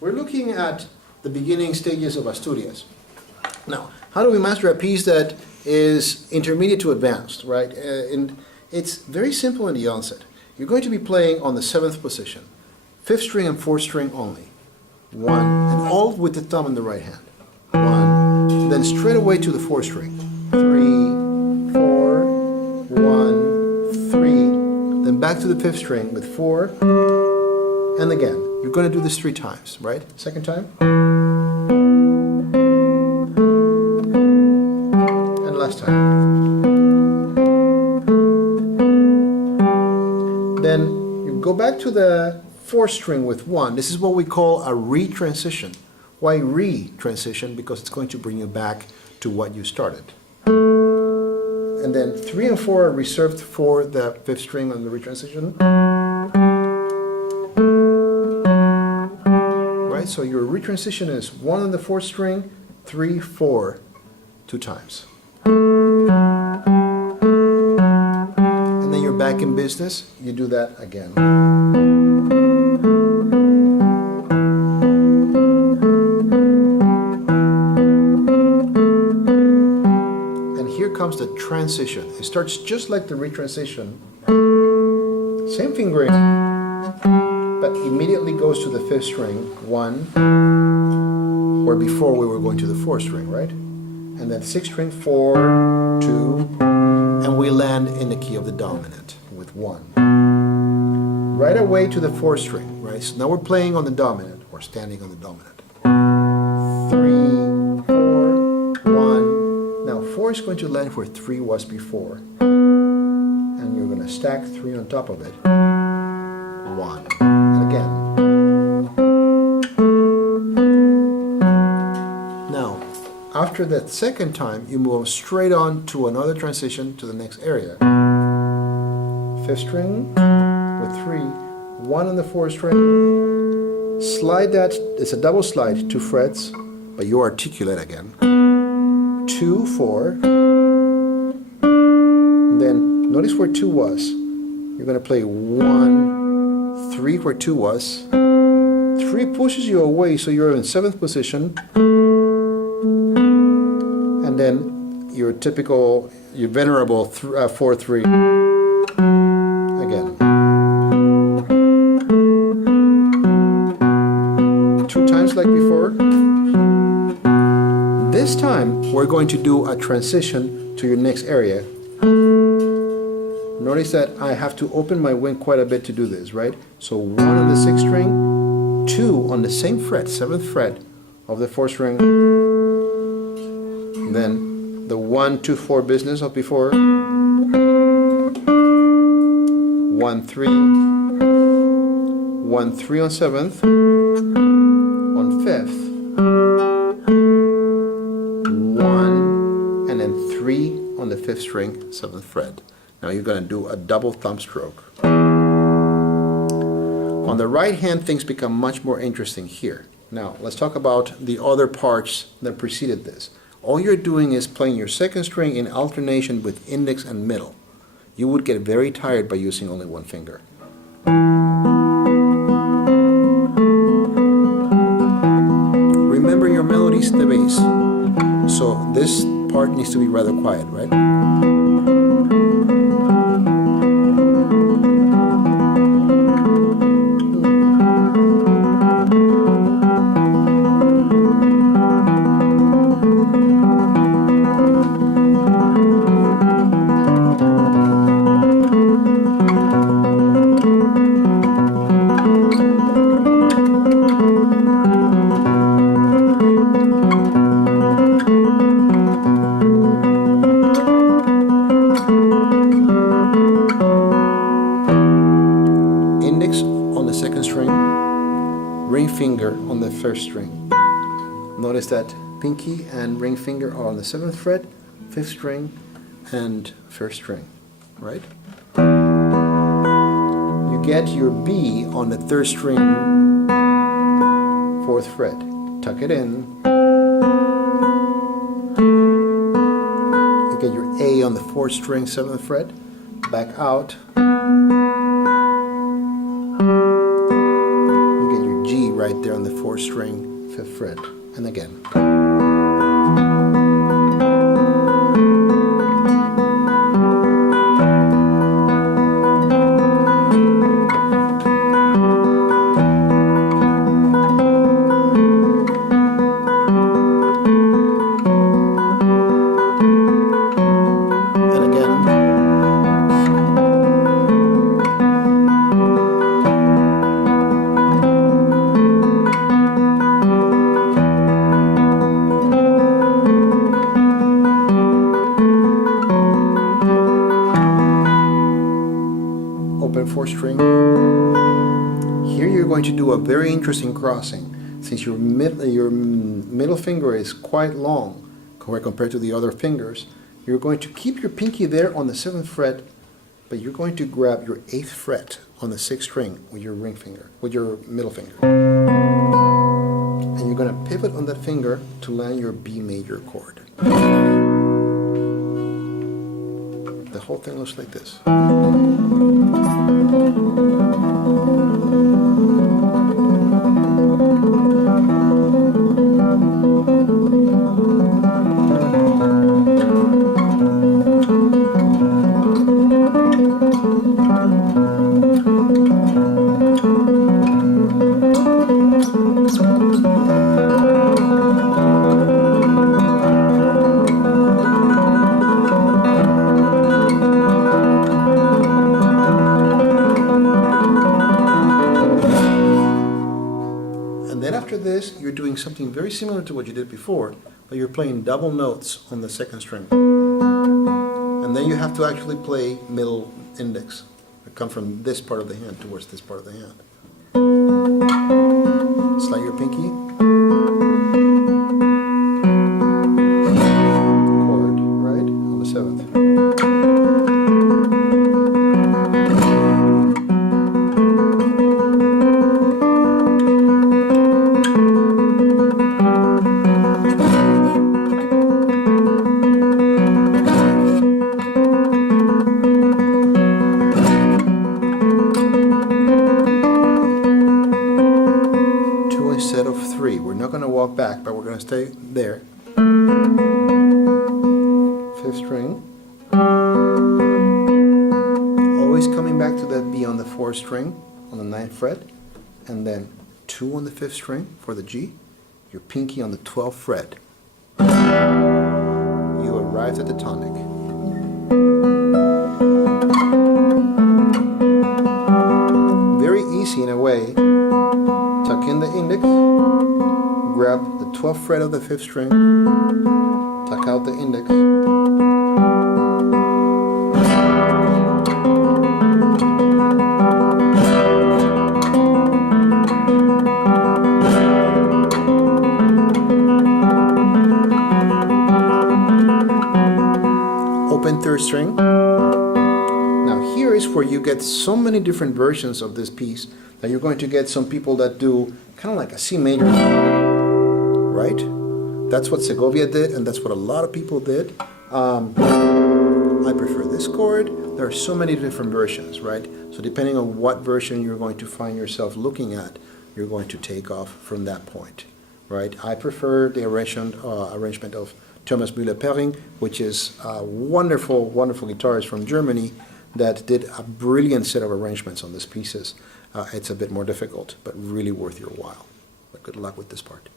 We're looking at the beginning stages of Asturias. Now, how do we master a piece that is intermediate to advanced, right? And it's very simple in the onset. You're going to be playing on the 7th position, 5th string and 4th string only. 1, and all with the thumb in the right hand. 1, then straight away to the 4th string. 3, 4, 1, 3, then back to the 5th string with 4, and again. You're going to do this 3 times, right? Second time. And last time. Then you go back to the 4th string with 1. This is what we call a re-transition. Why re-transition? Because it's going to bring you back to what you started. And then 3 and 4 are reserved for the 5th string on the re-transition. So your retransition is 1 on the 4th string, 3, 4, 2 times. And then you're back in business, you do that again. And here comes the transition. It starts just like the retransition. Same fingering, but immediately goes to the 5th string, 1, where before we were going to the 4th string, right? And then 6th string, 4, 2, and we land in the key of the dominant with 1. Right away to the 4th string, right? So now we're playing on the dominant, or standing on the dominant. 3, 4, 1. Now 4 is going to land where 3 was before. And you're going to stack 3 on top of it. 1. Again. Now, after that second time, you move straight on to another transition to the next area. 5th string with 3, 1 on the 4th string. Slide that, it's a double slide, 2 frets, but you articulate again. 2, 4. Then notice where 2 was. You're going to play 1, 3 where 2 was. 3 pushes you away, so you're in 7th position. And then your typical, your venerable 4-3 again. 2 times like before. This time we're going to do a transition to your next area. Notice that I have to open my wing quite a bit to do this, right? So 1 on the 6th string, 2 on the same fret, 7th fret of the 4th string, then the 1, 2, 4 business of before, 1, 3, 1, 3 on 7th, on 5th, 1, and then 3 on the 5th string, 7th fret. Now you're going to do a double thumb stroke. On the right hand, things become much more interesting here. Now let's talk about the other parts that preceded this. All you're doing is playing your 2nd string in alternation with index and middle. You would get very tired by using only 1 finger. Remember, your melody is the bass, so this part needs to be rather quiet, right? Ring finger on the 1st string. Notice that pinky and ring finger are on the 7th fret, 5th string, and 1st string, right? You get your B on the 3rd string, 4th fret. Tuck it in. You get your A on the 4th string, 7th fret. Back out. right there on the 4th string, 5th fret, and again. Open 4th string. Here you're going to do a very interesting crossing. Since your middle finger is quite long compared to the other fingers, you're going to keep your pinky there on the 7th fret, but you're going to grab your 8th fret on the 6th string with your ring finger, with your middle finger. And you're going to pivot on that finger to land your B major chord. The whole thing looks like this. After this, you're doing something very similar to what you did before, but you're playing double notes on the 2nd string. And then you have to actually play middle index. It comes from this part of the hand towards this part of the hand. Slide your pinky. Chord, right, on the 7th. Instead of 3. We're not going to walk back, but we're going to stay there. 5th string. Always coming back to that B on the 4th string, on the 9th fret, and then 2 on the 5th string for the G, your pinky on the 12th fret. You arrived at the tonic. Very easy in a way. Tuck in the index, grab the 12th fret of the 5th string, tuck out the index, open 3rd string. Now here is where you get so many different versions of this piece that you're going to get some people that do kind of like a C major, right? That's what Segovia did, and that's what a lot of people did. I prefer this chord. There are so many different versions, right? So depending on what version you're going to find yourself looking at, you're going to take off from that point, right? I prefer the arrangement of Thomas Müller-Perring, which is a wonderful, wonderful guitarist from Germany that did a brilliant set of arrangements on these pieces. It's a bit more difficult, but really worth your while. But good luck with this part.